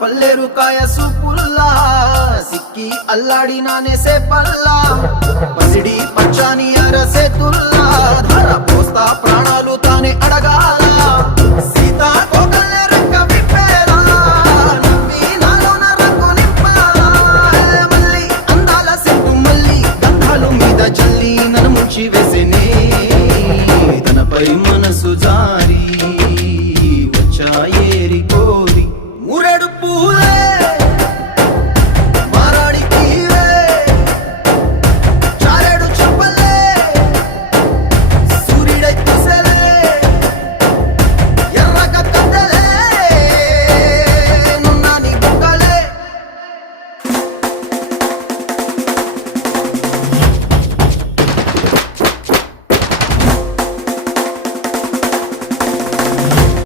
పల్లెరు కాయ సూపుల్లా సిక్కి అల్లాడినానే సేపల్లా పసిడి పచ్చాని అరసేతుల్లా ధర పోస్తా ప్రాణాలు తానే అడగాల సీత